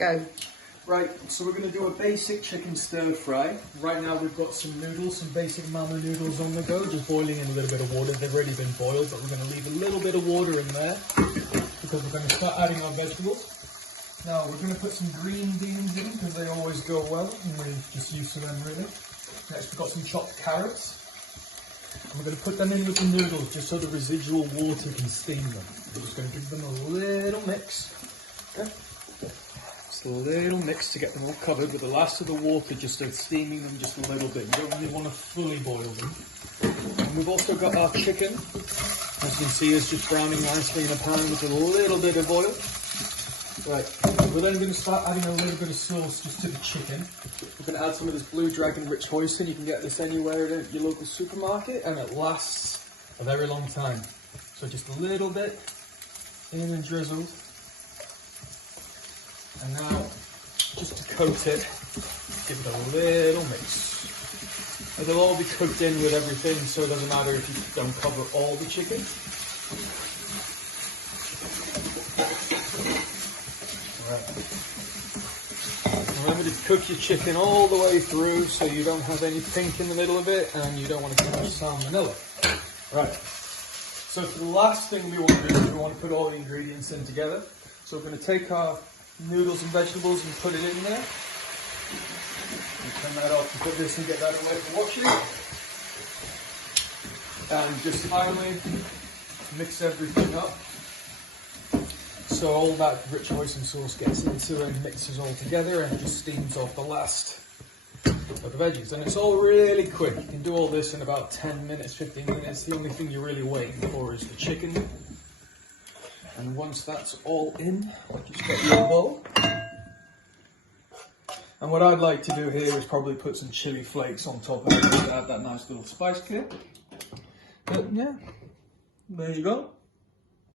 Go. Right, so we're going to do a basic chicken stir fry. Right now we've got some noodles, some basic mama noodles on the go, just boiling in a little bit of water. They've already been boiled, but we're going to leave a little bit of water in there because we're going to start adding our vegetables. Now we're going to put some green beans in because they always go well and we're just used to them really. Next we've got some chopped carrots. And we're going to put them in with the noodles just so the residual water can steam them. We're just going to give them a little mix. Okay. Just a little mix to get them all covered with the last of the water, just steaming them just a little bit. You don't really want to fully boil them. And we've also got our chicken. As you can see, it's just browning nicely in a pan with a little bit of oil. Right, we're then going to start adding a little bit of sauce just to the chicken. We're going to add some of this Blue Dragon Rich Hoisin. You can get this anywhere at your local supermarket and it lasts a very long time. So just a little bit in and drizzled. And now, just to coat it, give it a little mix. And they'll all be cooked in with everything, so it doesn't matter if you don't cover all the chicken. Remember to cook your chicken all the way through so you don't have any pink in the middle of it and you don't want to catch salmonella. Right, so for the last thing we want to do is we want to put all the ingredients in together. So we're going to take our noodles and vegetables and put it in there. Turn that off and put this and get that away for watching. And just finally mix everything up. So all that rich hoisin sauce gets into and mixes all together and just steams off the last of the veggies. And it's all really quick. You can do all this in about 10 minutes, 15 minutes. The only thing you're really waiting for is the chicken. And once that's all in, just get your bowl. And what I'd like to do here is probably put some chili flakes on top of it to add that nice little spice kick. But yeah, there you go.